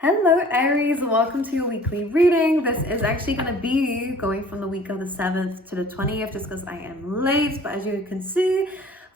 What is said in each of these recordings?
Hello Aries, welcome to your weekly reading. This is actually going to be going from the week of the 7th to the 20th just because I am late, but as you can see,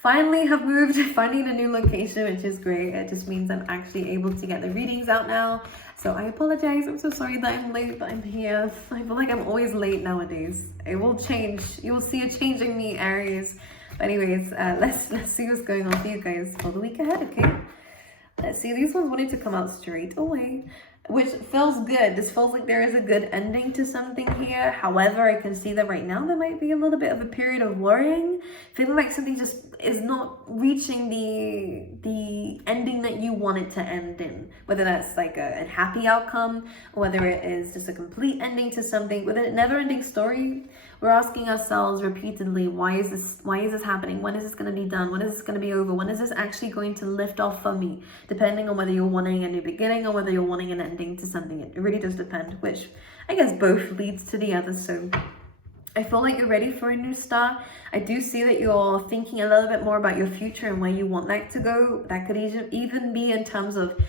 finally have moved, finding a new location, which is great. It just means I'm actually able to get the readings out now. So I apologize, I'm so sorry that I'm late, but I'm here. I feel like I'm always late nowadays. It will change. You will see a change in me, Aries. But anyways, let's see what's going on for you guys for the week ahead, okay? Let's see, these ones wanted to come out straight away, which feels good. This feels like there is a good ending to something here. However, I can see that right now there might be a little bit of a period of worrying, feeling like something just is not reaching the ending that you want it to end in. Whether that's like a happy outcome, or whether it is just a complete ending to something. With a never-ending story, we're asking ourselves repeatedly, why is this happening? When is this going to be done? When is this going to be over? When is this actually going to lift off for me? Depending on whether you're wanting a new beginning or whether you're wanting an ending to something. It really does depend, which I guess both leads to the other. So I feel like you're ready for a new start. I do see that you're thinking a little bit more about your future and where you want that to go. That could even be in terms of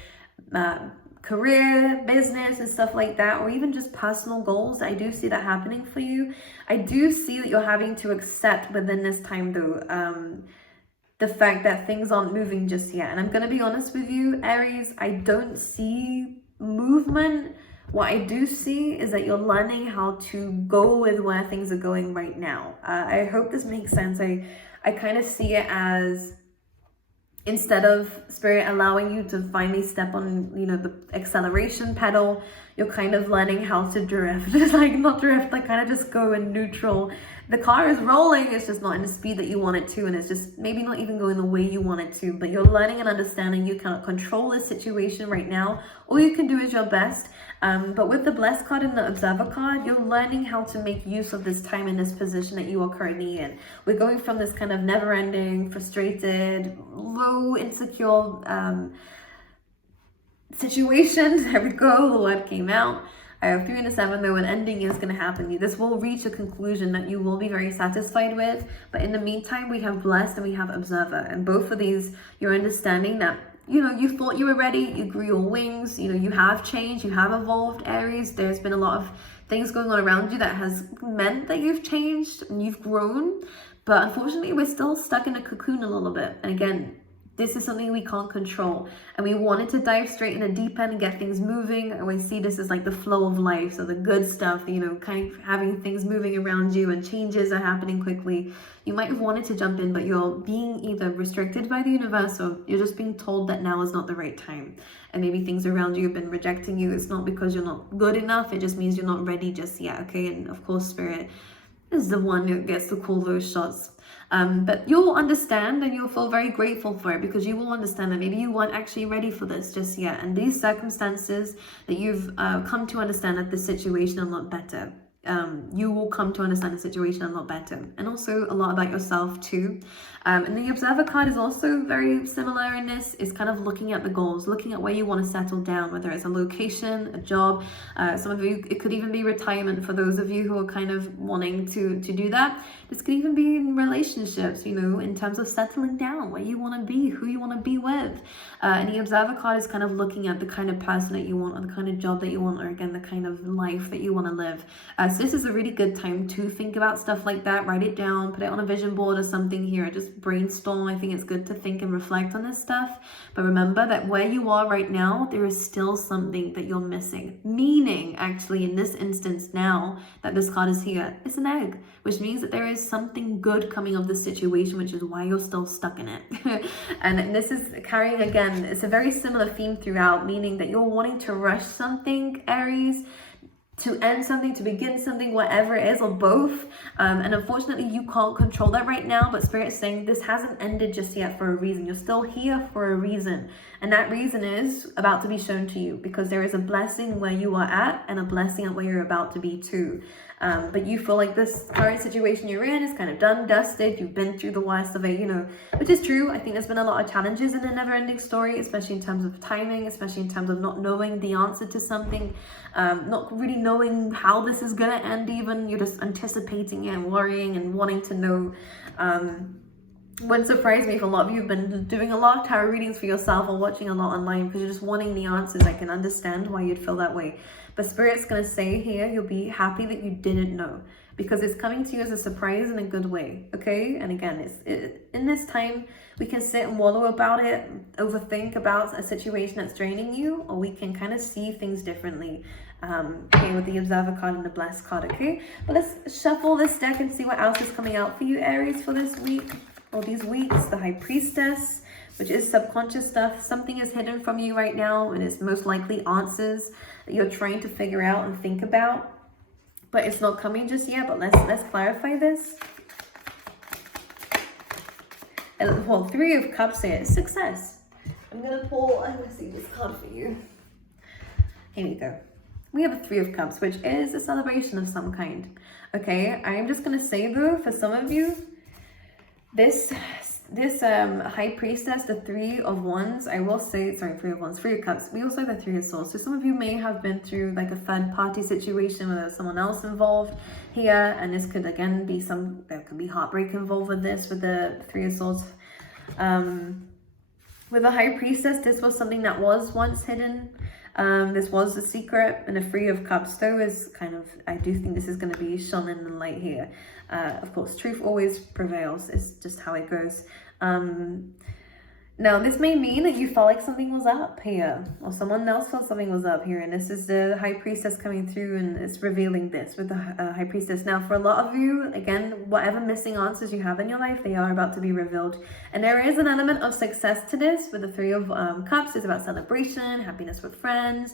career, business, and stuff like that, or even just personal goals. I do see that happening for you. I do see that you're having to accept within this time though, the fact that things aren't moving just yet. And I'm going to be honest with you, Aries, I don't see movement. What I do see is that you're learning how to go with where things are going right now. I hope this makes sense. I kind of see it as, instead of Spirit allowing you to finally step on, the acceleration pedal, you're kind of learning how to drift. Like not drift, like kind of just go in neutral. The car is rolling, it's just not in the speed that you want it to, and it's just maybe not even going the way you want it to, but you're learning and understanding you cannot control this situation right now. All you can do is your best. But with the Blessed card and the Observer card, you're learning how to make use of this time in this position that you are currently in. We're going from this kind of never-ending, frustrated, low, insecure situation. There we go, the word came out. I have 3 and a 7 though, an ending is going to happen. This will reach a conclusion that you will be very satisfied with. But in the meantime, we have Blessed and we have Observer. And both of these, you're understanding that, you thought you were ready, you grew your wings, you have changed, you have evolved, Aries. There's been a lot of things going on around you that has meant that you've changed and you've grown. But unfortunately, we're still stuck in a cocoon a little bit. And again, this is something we can't control, and we wanted to dive straight in the deep end and get things moving. And we see this as like the flow of life, so the good stuff, kind of having things moving around you and changes are happening quickly. You might have wanted to jump in, but you're being either restricted by the universe or you're just being told that now is not the right time. And maybe things around you have been rejecting you. It's not because you're not good enough, it just means you're not ready just yet, okay? And of course, Spirit is the one who gets to call those shots. But you'll understand and you'll feel very grateful for it, because you will understand that maybe you weren't actually ready for this just yet. And these circumstances that you've come to understand that the situation a lot better. You will come to understand the situation a lot better, and also a lot about yourself too. And the Observer card is also very similar in this. It's kind of looking at the goals, looking at where you want to settle down, whether it's a location, a job. Some of you, it could even be retirement for those of you who are kind of wanting to do that. This could even be in relationships, in terms of settling down, where you want to be, who you want to be with. And the Observer card is kind of looking at the kind of person that you want, or the kind of job that you want, or again, the kind of life that you want to live. So this is a really good time to think about stuff like that. Write it down, put it on a vision board or something here. Just brainstorm. I think it's good to think and reflect on this stuff. But remember that where you are right now, there is still something that you're missing. Meaning, actually, in this instance now that this card is here, it's an egg, which means that there is something good coming of this situation, which is why you're still stuck in it. And this is carrying, again, it's a very similar theme throughout, meaning that you're wanting to rush something, Aries, to end something, to begin something, whatever it is, or both. And unfortunately, you can't control that right now, but Spirit is saying this hasn't ended just yet for a reason. You're still here for a reason. And that reason is about to be shown to you, because there is a blessing where you are at and a blessing at where you're about to be too. But you feel like this current situation you're in is kind of done, dusted. You've been through the worst of it, which is true. I think there's been a lot of challenges in a never-ending story, especially in terms of timing, especially in terms of not knowing the answer to something, not really knowing how this is going to end even. You're just anticipating it and worrying and wanting to know wouldn't surprise me if a lot of you have been doing a lot of tarot readings for yourself or watching a lot online because you're just wanting the answers. I can understand why you'd feel that way. But Spirit's going to say here, you'll be happy that you didn't know, because it's coming to you as a surprise in a good way, okay? And again, in this time, we can sit and wallow about it, overthink about a situation that's draining you, or we can kind of see things differently. Okay, with the Observer card and the Blessed card, okay? But let's shuffle this deck and see what else is coming out for you, Aries, for this week, or these weeks. The High Priestess, which is subconscious stuff. Something is hidden from you right now, and it's most likely answers that you're trying to figure out and think about, but it's not coming just yet. But let's clarify this. And, well, Three of Cups here, success. I'm gonna see this card for you. Here we go. We have a Three of Cups, which is a celebration of some kind. Okay, I'm just gonna say though, for some of you, this High Priestess, the Three of Wands, I will say, sorry, Three of Wands, Three of Cups, we also have the Three of Swords. So some of you may have been through like a third party situation where there's someone else involved here, and this could again be there could be heartbreak involved with this, with the Three of Swords. With the High Priestess, this was something that was once hidden. This was a secret, and the Three of Cups though is kind of, I do think this is going to be shone in the light here. Of course, truth always prevails. It's just how it goes. Now, this may mean that you felt like something was up here, or someone else felt something was up here, and this is the High Priestess coming through, and it's revealing this with the High Priestess. Now, for a lot of you, again, whatever missing answers you have in your life, they are about to be revealed, and there is an element of success to this. With the Three of Cups, it's about celebration, happiness with friends,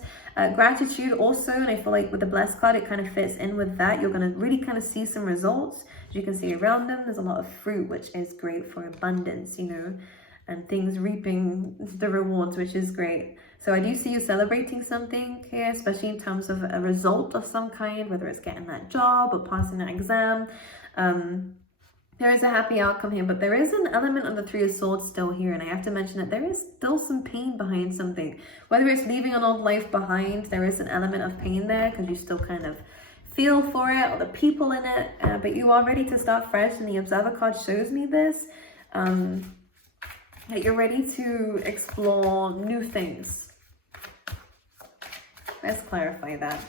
gratitude also, and I feel like with the Blessed card, it kind of fits in with that. You're going to really kind of see some results. As you can see around them, there's a lot of fruit, which is great for abundance, you know, and things reaping the rewards, which is great. So I do see you celebrating something here, especially in terms of a result of some kind, whether it's getting that job or passing that exam. There is a happy outcome here, but there is an element of the Three of Swords still here, and I have to mention that there is still some pain behind something. Whether it's leaving an old life behind, there is an element of pain there because you still kind of feel for it, or the people in it, but you are ready to start fresh, and the Observer card shows me this. That you're ready to explore new things. Let's clarify that.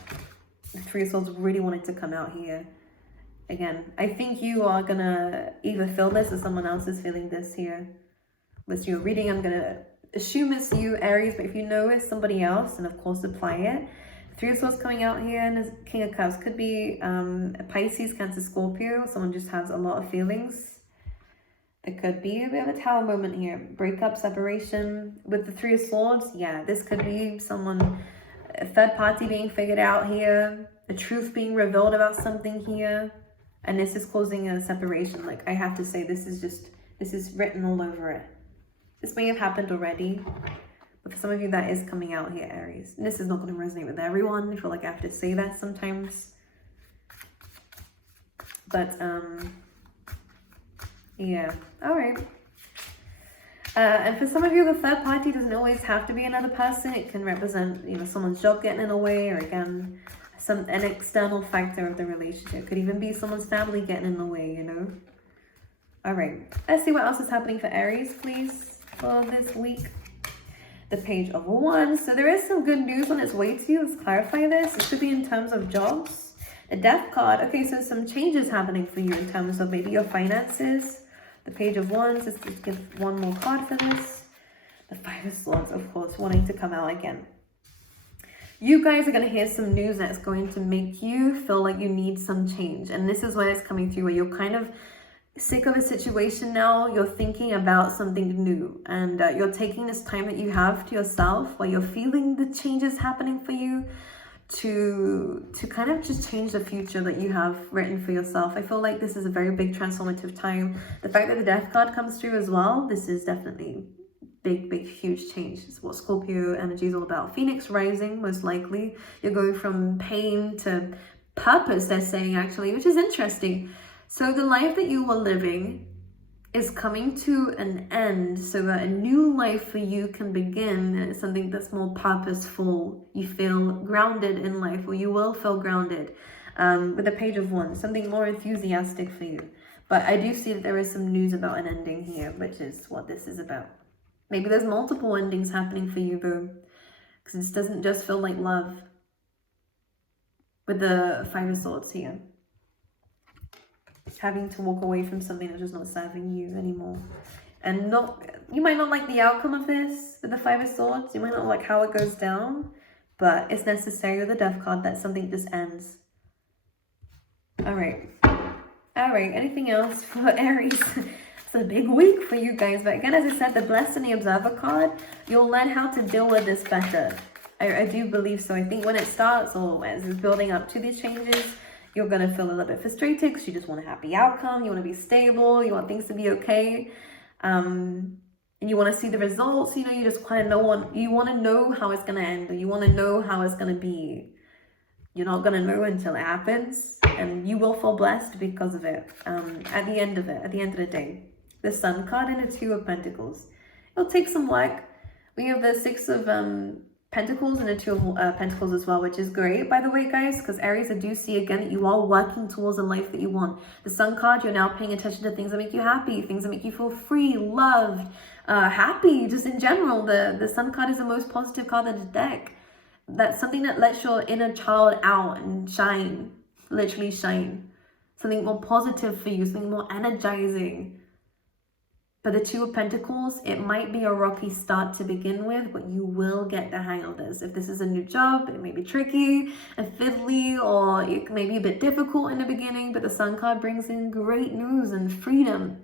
The Three of Swords really wanted to come out here. Again, I think you are gonna either feel this or someone else is feeling this here. With your reading, I'm gonna assume it's you, Aries, but if you know it's somebody else, then of course apply it. Three of Swords coming out here, and the King of Cups could be a Pisces, Cancer, Scorpio. Someone just has a lot of feelings. It could be a bit of a Tower moment here. Breakup, separation. With the Three of Swords, yeah, this could be someone, a third party being figured out here. The truth being revealed about something here. And this is causing a separation. Like, I have to say, this is written all over it. This may have happened already. But for some of you, that is coming out here, Aries. And this is not going to resonate with everyone. I feel like I have to say that sometimes. But, yeah, all right. And for some of you, the third party doesn't always have to be another person. It can represent, you know, someone's job getting in the way, or again, an external factor of the relationship. It could even be someone's family getting in the way, you know. All right, let's see what else is happening for Aries, please, for this week. The Page of Wands. So there is some good news on its way to you. Let's clarify this. It could be in terms of jobs. The Death card. Okay, so some changes happening for you in terms of maybe your finances. The Page of Wands, let's give one more card for this. The Five of Swords, of course, wanting to come out again. You guys are going to hear some news that's going to make you feel like you need some change. And this is where it's coming through, where you're kind of sick of a situation now. You're thinking about something new. And you're taking this time that you have to yourself, where you're feeling the changes happening for you, to kind of just change the future that you have written for yourself. I feel like this is a very big transformative time. The fact that the Death card comes through as well, this is definitely big, huge change. It's what Scorpio energy is all about. Phoenix rising, most likely. You're going from pain to purpose, they're saying, actually, which is interesting. So the life that you were living is coming to an end, so that a new life for you can begin, something that's more purposeful. You feel grounded in life, or you will feel grounded. With the Page of Wands, something more enthusiastic for you. But I do see that there is some news about an ending here, which is what this is about. Maybe there's multiple endings happening for you, boo. Because this doesn't just feel like love. With the Five of Swords here. Having to walk away from something that's just not serving you anymore. And you might not like the outcome of this with the Five of Swords. You might not like how it goes down. But it's necessary with the Death card that something just ends. Alright. Alright, anything else for Aries? It's a big week for you guys. But again, as I said, the Blessed and the Observer card, you'll learn how to deal with this better. I do believe so. I think when it starts or as it's building up to these changes, you're going to feel a little bit frustrated because you just want a happy outcome. You want to be stable. You want things to be okay. And you want to see the results. You know, you just kind of know you want to know how it's going to end. Or you want to know how it's going to be. You're not going to know until it happens. And you will feel blessed because of it. At the end of the day. The Sun card and the Two of Pentacles. It'll take some work. We have the Six of Pentacles and the Two of Pentacles as well, which is great, by the way, guys, because Aries, I do see again that you are working towards a life that you want. The Sun card, you're now paying attention to things that make you happy, things that make you feel free, loved, happy, just in general. The Sun card is the most positive card in the deck. That's something that lets your inner child out and shine, literally shine. Something more positive for you, something more energizing. But the Two of Pentacles, it might be a rocky start to begin with, but you will get the hang of this. If this is a new job, it may be tricky and fiddly, or it may be a bit difficult in the beginning, but the Sun card brings in great news and freedom.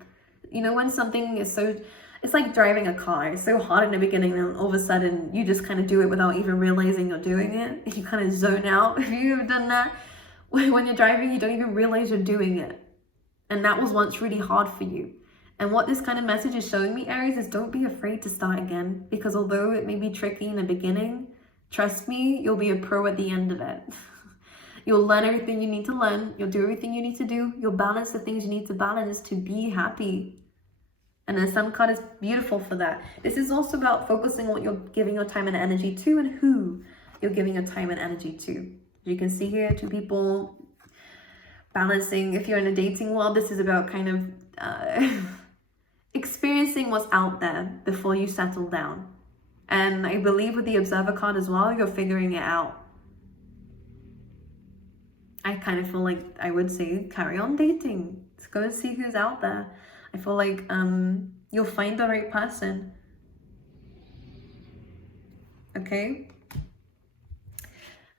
You know, when something is it's like driving a car. It's so hard in the beginning, and all of a sudden you just kind of do it without even realizing you're doing it. You kind of zone out. If you've done that, when you're driving, you don't even realize you're doing it. And that was once really hard for you. And what this kind of message is showing me, Aries, is don't be afraid to start again. Because although it may be tricky in the beginning, trust me, you'll be a pro at the end of it. You'll learn everything you need to learn. You'll do everything you need to do. You'll balance the things you need to balance to be happy. And the Sun card is beautiful for that. This is also about focusing on what you're giving your time and energy to and who you're giving your time and energy to. You can see here two people balancing. If you're in a dating world, this is about kind of experiencing what's out there before you settle down. And I believe with the Observer card as well, you're figuring it out. I kind of feel like I would say carry on dating. Let's go and see who's out there. I feel like you'll find the right person. Okay?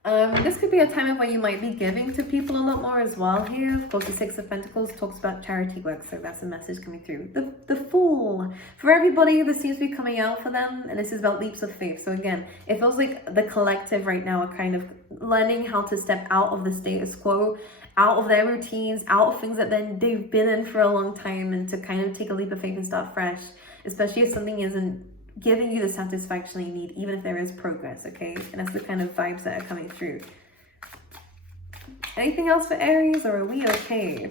This could be a time of where you might be giving to people a lot more as well here. Of course, the Six of Pentacles talks about charity work, so that's a message coming through. The Fool. For everybody, this seems to be coming out for them, and this is about leaps of faith. So again, it feels like the collective right now are kind of learning how to step out of the status quo, out of their routines, out of things that they've been in for a long time, and to kind of take a leap of faith and start fresh, especially if something isn't giving you the satisfaction you need, even if there is progress, okay? And that's the kind of vibes that are coming through. Anything else for Aries, or are we okay?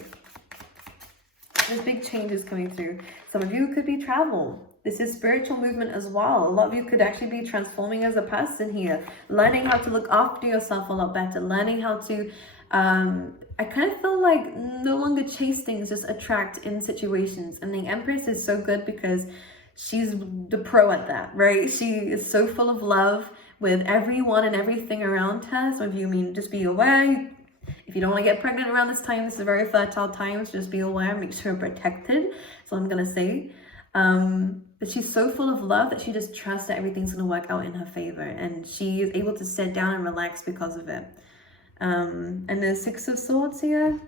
There's big changes coming through. Some of you could be travel. This is spiritual movement as well. A lot of you could actually be transforming as a person here, learning how to look after yourself a lot better, learning how to I kind of feel like no longer chase things, just attract in situations. And the Empress is so good because she's the pro at that, right? She is so full of love with everyone and everything around her. Some of you just be aware. If you don't want to get pregnant around this time, this is a very fertile time, so just be aware, make sure you're protected. That's all I'm going to say. But she's so full of love that she just trusts that everything's going to work out in her favor. And she is able to sit down and relax because of it. And the Six of Swords here,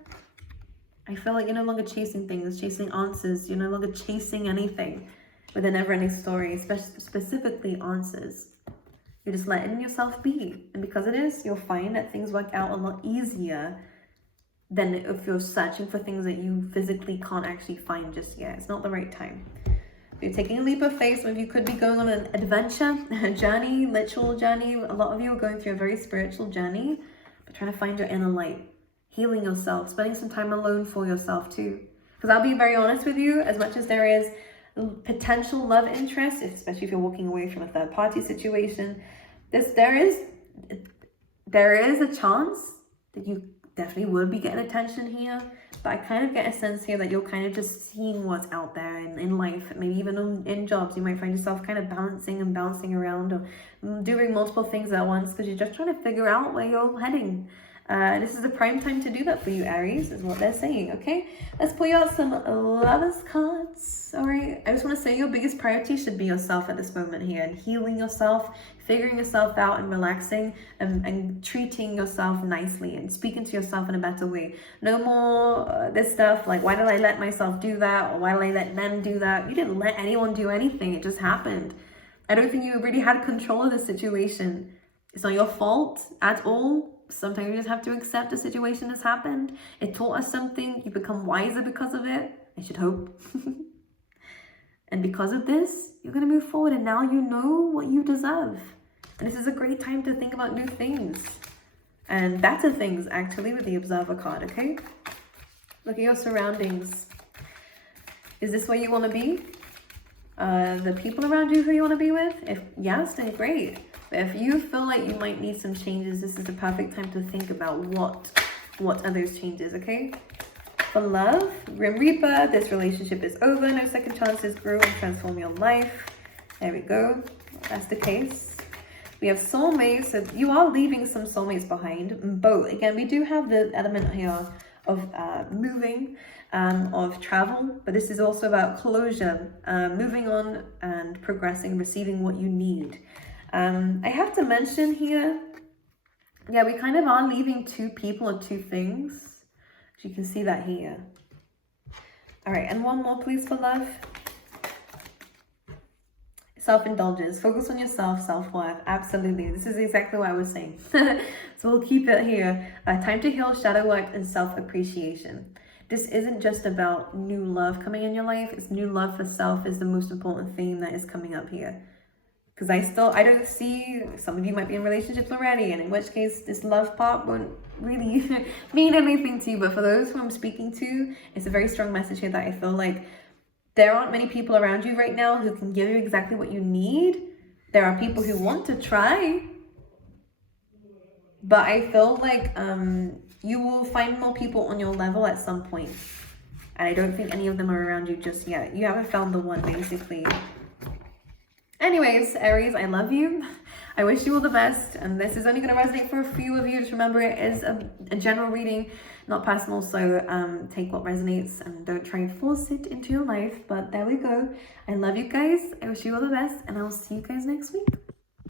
I feel like you're no longer chasing things, chasing answers. You're no longer chasing anything with a never-ending story, specifically answers. You're just letting yourself be. And because it is, you'll find that things work out a lot easier than if you're searching for things that you physically can't actually find just yet. It's not the right time. You're taking a leap of faith. Some of you could be going on an adventure, a journey, literal journey. A lot of you are going through a very spiritual journey, but trying to find your inner light, healing yourself, spending some time alone for yourself too. Because I'll be very honest with you, as much as there is potential love interest, especially if you're walking away from a third party situation, there is a chance that you definitely would be getting attention here, but I kind of get a sense here that you're kind of just seeing what's out there in life. Maybe even in jobs, you might find yourself kind of bouncing around, or doing multiple things at once because you're just trying to figure out where you're heading. This is the prime time to do that for you, Aries, is what they're saying, okay? Let's pull you out some Lovers cards, all right? I just want to say your biggest priority should be yourself at this moment here, and healing yourself, figuring yourself out, and relaxing, and treating yourself nicely and speaking to yourself in a better way. No more this stuff like, why did I let myself do that? Or why did I let men do that? You didn't let anyone do anything. It just happened. I don't think you really had control of the situation. It's not your fault at all. Sometimes you just have to accept the situation has happened. It taught us something. You become wiser because of it. I should hope. And because of this, you're going to move forward, and now you know what you deserve. And this is a great time to think about new things and better things, actually, with the Observer card, okay? Look at your surroundings. Is this where you want to be? The people around you who you want to be with? If yes, then great. But if you feel like you might need some changes, this is the perfect time to think about what are those changes, okay? For love, Grim Reaper, this relationship is over. No second chances, grow and transform your life. There we go. That's the case. We have soulmates, so you are leaving some soulmates behind. Both, again, we do have the element here of moving, of travel, but this is also about closure, moving on and progressing, receiving what you need. I have to mention here, yeah, we kind of are leaving two people or two things. You can see that here. All right, and one more, please, for love. Self-indulgence. Focus on yourself, self-worth. Absolutely. This is exactly what I was saying. So we'll keep it here. Time to heal, shadow work, and self-appreciation. This isn't just about new love coming in your life. It's new love for self is the most important thing that is coming up here. Because I don't see, some of you might be in relationships already, and in which case this love part won't really mean anything to you. But for those who I'm speaking to, it's a very strong message here that I feel like there aren't many people around you right now who can give you exactly what you need. There are people who want to try, but I feel like you will find more people on your level at some point. And I don't think any of them are around you just yet. You haven't found the one, basically. Anyways, Aries, I love you. I wish you all the best. And this is only going to resonate for a few of you. Just remember, it is a general reading, not personal. So take what resonates and don't try and force it into your life. But there we go. I love you guys. I wish you all the best. And I will see you guys next week.